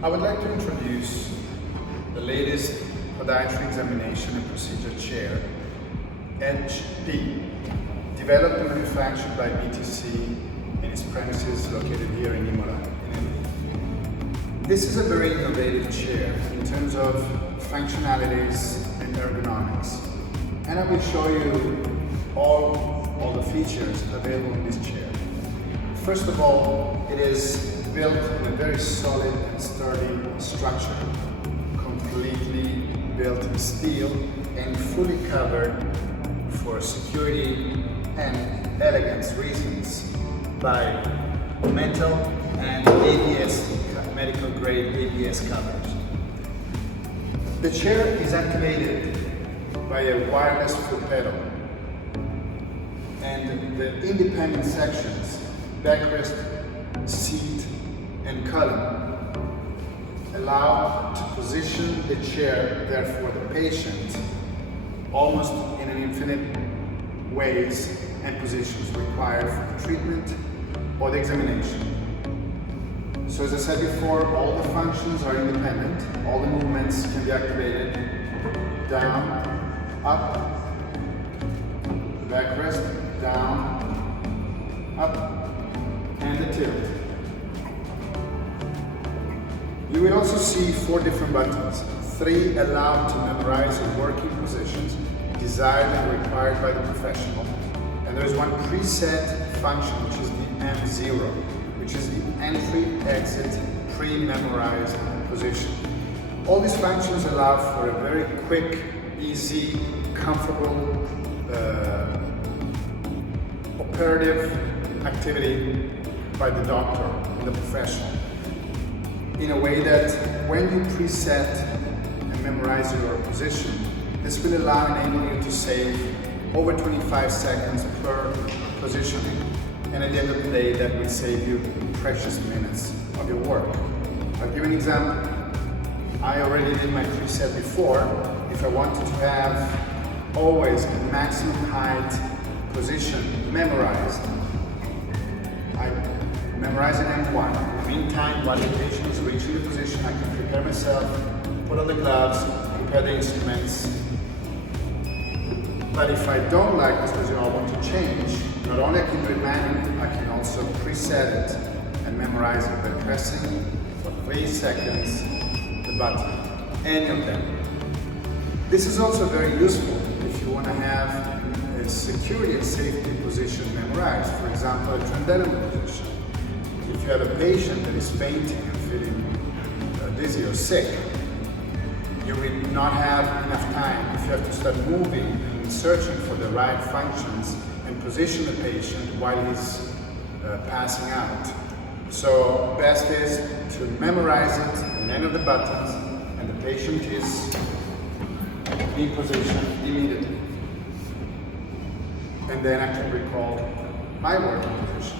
I would like to introduce the latest podiatry examination and procedure chair, HP, developed and manufactured by BTC in its premises located here in Imola, in Italy. This is a very innovative chair in terms of functionalities and ergonomics, and I will show you all the features available in this chair. First of all, it is built in a very solid and sturdy structure, completely built in steel and fully covered for security and elegance reasons by metal and ABS, medical grade ABS covers. The chair is activated by a wireless foot pedal, and the independent sections, backrest, seat, and column, allow to position the chair there for the patient almost in an infinite ways and positions required for the treatment or the examination. So as I said before, all the functions are independent, all the movements can be activated down, up, backrest, down, up, and the tilt. You will also see 4 different buttons. 3 allow to memorize the working positions desired and required by the professional. And there is one preset function, which is the M0, which is the entry-exit pre-memorized position. All these functions allow for a very quick, easy, comfortable operative activity by the doctor and the professional, in a way that when you preset and memorize your position, this will enable you to save over 25 seconds per positioning, and at the end of the day that will save you precious minutes of your work. I'll give an example. I already did my preset before. If I wanted to have always the maximum height position memorized, I memorize an M1. In the meantime, while the patient is reaching the position, I can prepare myself, put on the gloves, prepare the instruments. But if I don't like this position, I want to change, not only I can do it manually, I can also preset it and memorize it by pressing for 3 seconds the button, any of them. This is also very useful if you want to have a security and safety position memorized. For example, a transdermal position. If you have a patient that is fainting and feeling dizzy or sick, you will not have enough time. If you have to start moving and searching for the right functions and position the patient while he's passing out. So best is to memorize it in any of the buttons, and the patient is in position immediately. And then I can recall my working position.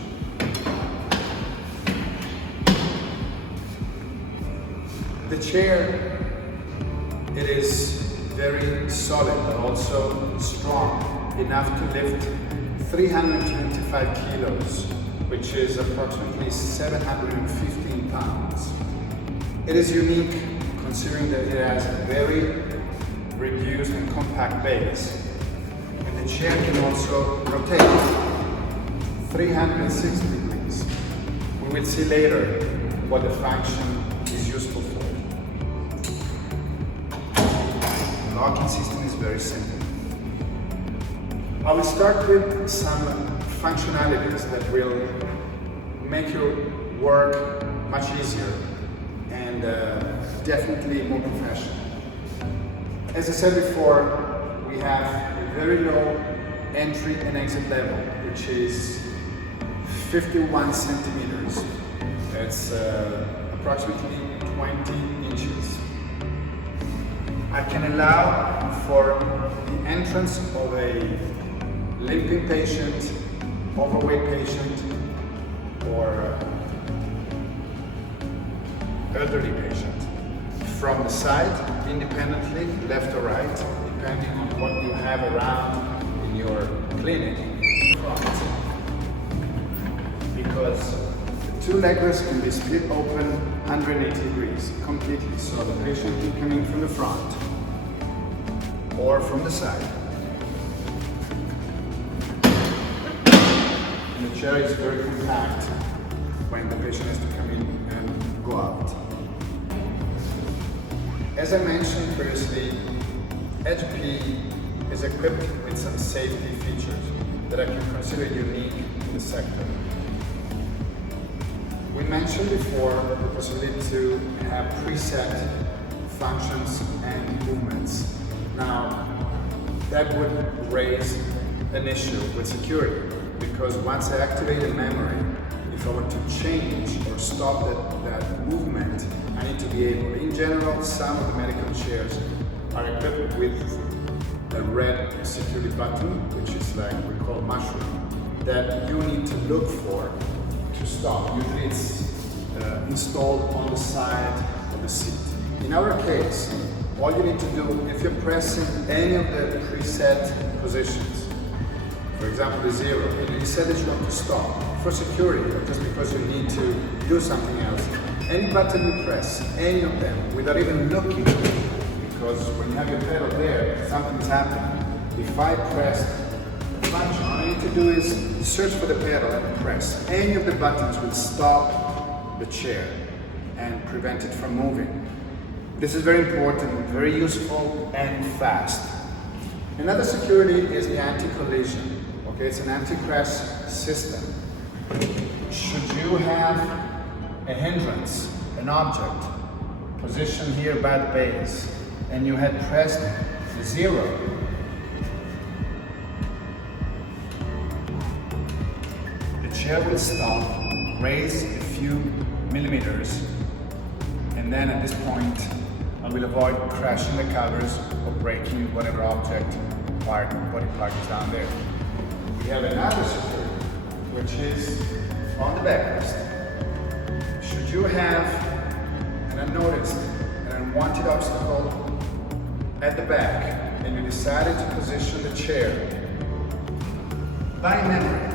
The chair, it is very solid but also strong, enough to lift 325 kilos, which is approximately 715 pounds. It is unique considering that it has a very reduced and compact base. And the chair can also rotate 360 degrees. We will see later what the function is useful for. The locking system is very simple. I will start with some functionalities that will make your work much easier and definitely more professional. As I said before, we have a very low entry and exit level, which is 51 centimeters. That's approximately 20 inches. I can allow for the entrance of a limping patient, overweight patient, or elderly patient from the side, independently, left or right, depending on what you have around in your clinic. Because the two leg rests can be split open 180 degrees completely, so the patient can come in from the front or from the side. And the chair is very compact when the patient has to come in and go out. As I mentioned previously, HP is equipped with some safety features that I can consider unique in the sector. We mentioned before the possibility to have preset functions and movements. Now, that would raise an issue with security, because once I activate a memory, if I want to change or stop that movement, I need to be able. In general, some of the medical chairs are equipped with a red security button, which is like we call mushroom, that you need to look for to stop. Usually it's installed on the side of the seat. In our case, all you need to do, if you're pressing any of the preset positions, for example the 0, and you decide that you want to stop, for security or just because you need to do something else, any button you press, any of them, without even looking, because when you have your pedal there, something's happening. If I press the function, all I need to do is search for the pedal and press. Any of the buttons will stop the chair and prevent it from moving. This is very important, very useful, and fast. Another security is the anti-collision. Okay, it's an anti-crash system. Should you have a hindrance, an object, positioned here by the base, and you had pressed the 0, the chair will stop, raise a few millimeters, and then at this point I will avoid crashing the covers or breaking whatever object part, body part is down there. We have another security, which is on the backrest. Should you have an unnoticed, an unwanted obstacle at the back, and you decided to position the chair by memory,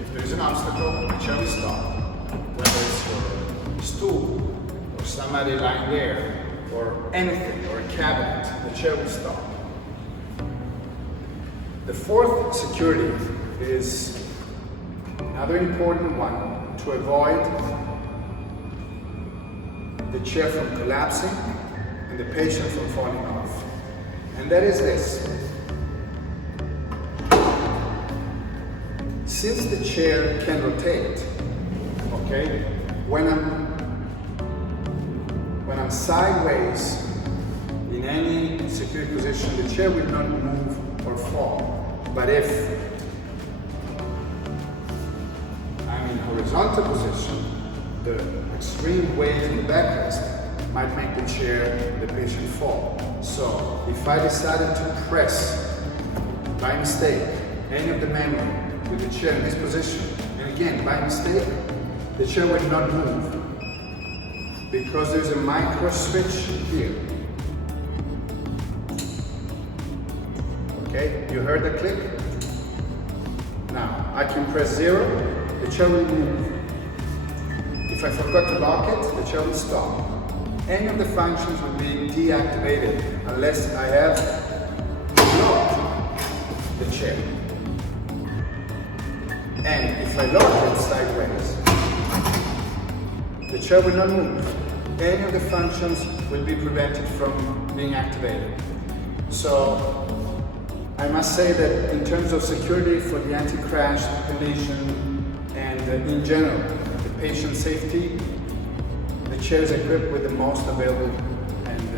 if there is an obstacle, the chair will stop, whether it's your stool or somebody lying there or anything, or a cabinet, the chair will stop. The fourth security is another important one, to avoid the chair from collapsing and the patient from falling off. And that is this. Since the chair can rotate, okay, when I'm sideways in any security position, the chair will not move or fall. But if I'm in horizontal position, the extreme weight in the backrest might make the chair, the patient fall. So if I decided to press by mistake any of the memory with the chair in this position, and again by mistake, the chair will not move because there's a micro switch here. Okay, you heard the click? Now I can press 0, the chair will move. If I forgot to lock it, the chair will stop. Any of the functions will be deactivated unless I have locked the chair. And if I lock it sideways, the chair will not move. Any of the functions will be prevented from being activated. So I must say that in terms of security for the anti-crash, collision, and in general, the patient safety, the chair is equipped with the most available and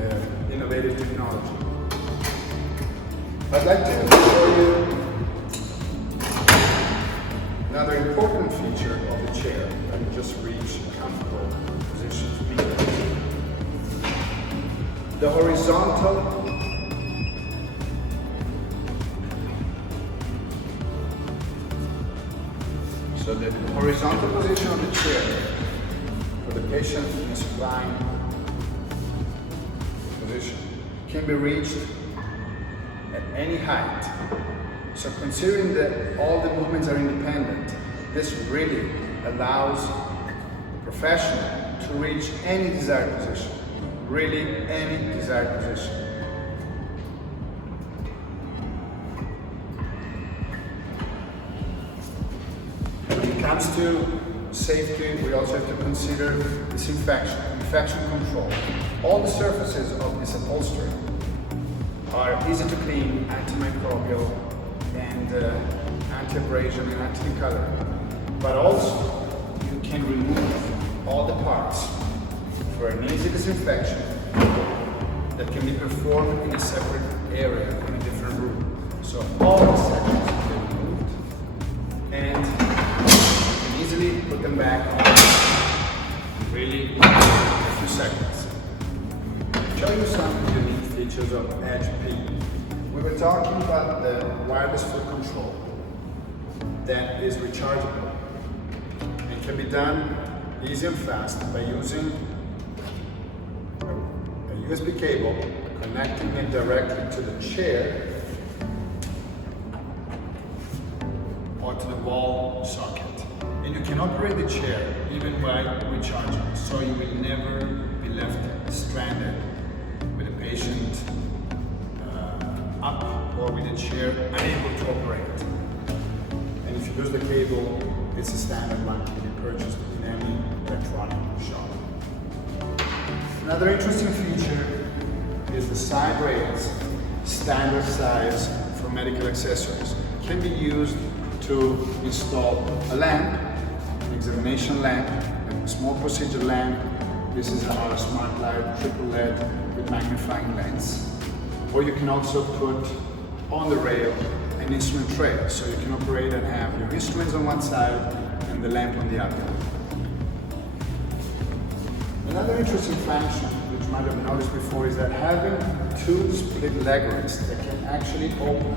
innovative technology. I'd like to show you another important feature of the chair that can just reach a comfortable position to be in. The horizontal So the horizontal position of the chair for the patient in a supine position can be reached at any height. So considering that all the movements are independent, this really allows the professional to reach any desired position, really any desired position. When it comes to safety, we also have to consider disinfection, infection control. All the surfaces of this upholstery are easy to clean, antimicrobial, and anti-abrasion and anti-coloring. But also, you can remove all the parts for an easy disinfection that can be performed in a separate area, in a different room. So all the sections can be removed, and you can easily put them back on really in a few seconds. I'll show you some unique features of Edge P. We were talking about the wireless foot control that is rechargeable and can be done easy and fast by using a USB cable, connecting it directly to the chair or to the wall socket. And you can operate the chair even while recharging, so you will never be left stranded with a patient up or with a chair unable to operate. And if you lose the cable, it's a standard one to be purchased in any electronic shop. Another interesting feature is the side rails, standard size for medical accessories. It can be used to install a lamp, an examination lamp, a small procedure lamp. This is our smart light, triple LED with magnifying lens. Or you can also put on the rail an instrument tray, so you can operate and have your instruments on one side and the lamp on the other. Another interesting function, which you might have noticed before, is that having two split leg raises that can actually open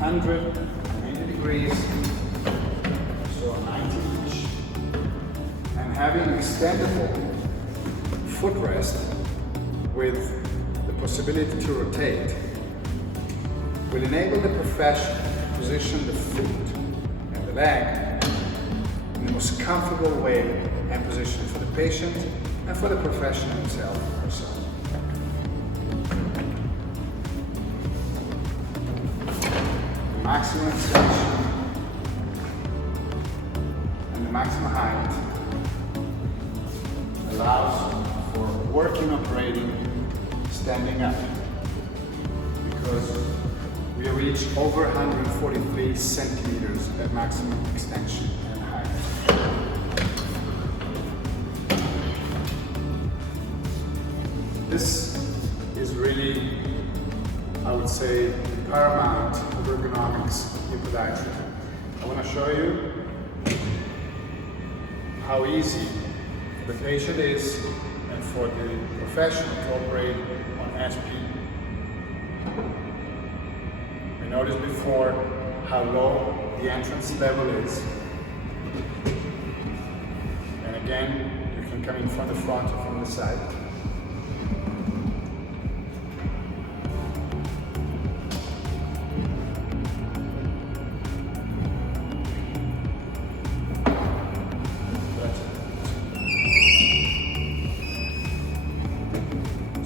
180 degrees, so 90 each, and having an extendable footrest with the possibility to rotate will enable the professional to position the foot and the leg in the most comfortable way and position for the patient and for the professional himself or herself. The maximum extension and the maximum height allows for working, operating, standing up, because we reach over 143 centimeters at maximum extension and height. This is really, I would say, paramount of ergonomics in podiatry. I want to show you how easy the patient is and for the professional to operate on SP. We noticed before how low the entrance level is. And again, you can come in from the front or from the side.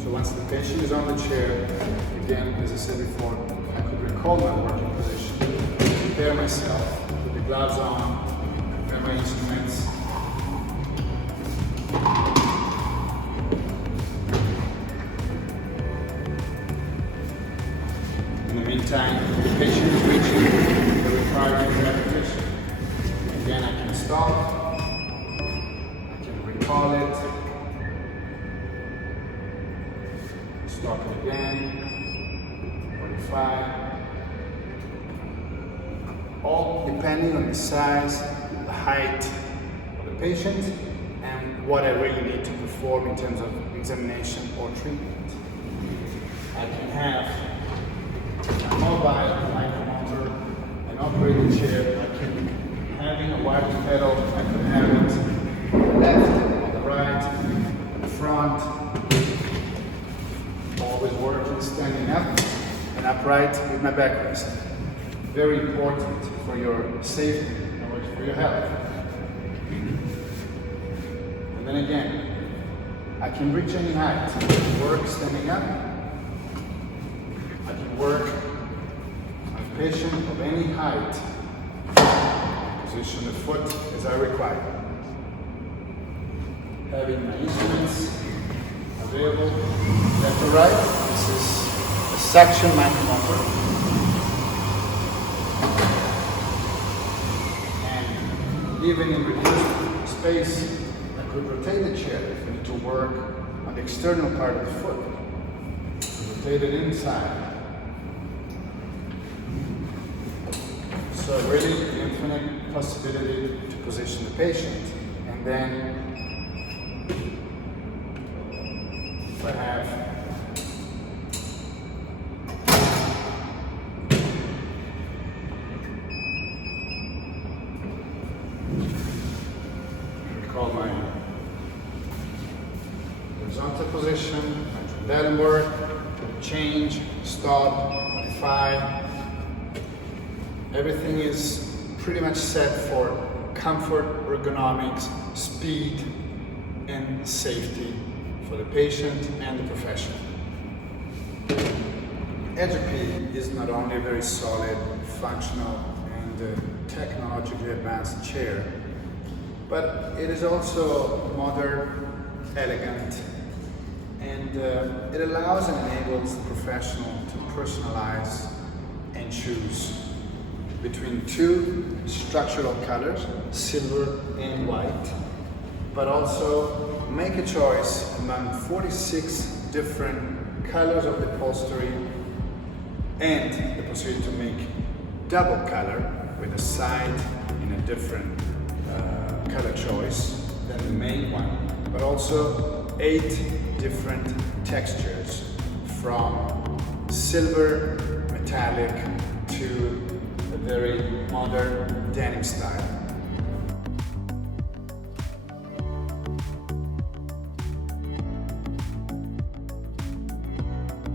Once the patient is on the chair, again, as I said before, I could recall my working position, prepare myself, put the gloves on, prepare my instruments. In the meantime, the patient is reaching the required repetition. Again, I can stop, I can recall it, stop it again, 45. All depending on the size, the height of the patient, and what I really need to perform in terms of examination or treatment. I can have a mobile micromotor, an operating chair. I can, having a wide pedal, I could have it on the left, on the right, on the front. Always working, standing up and upright with my backrest. Very important for your safety and for your health. And then again, I can reach any height. I can work standing up. I can work on a patient of any height. Position the foot as I require. Having my instruments available left to right. This is a suction micromotor. And even in reduced space, I could rotate the chair if I need to work on the external part of the foot. Rotate it inside. So really infinite possibility to position the patient. And then if I have call my horizontal position, that and work, change, stop, modify. Everything is pretty much set for comfort, ergonomics, speed, and safety for the patient and the professional. EduP is not only a very solid, functional, and technologically advanced chair, but it is also modern, elegant, and it allows and enables the professional to personalize and choose between two structural colors, silver and white, but also make a choice among 46 different colors of the upholstery and the possibility to make double color with a side in a different color choice than the main one, but also 8 different textures from silver, metallic to a very modern denim style.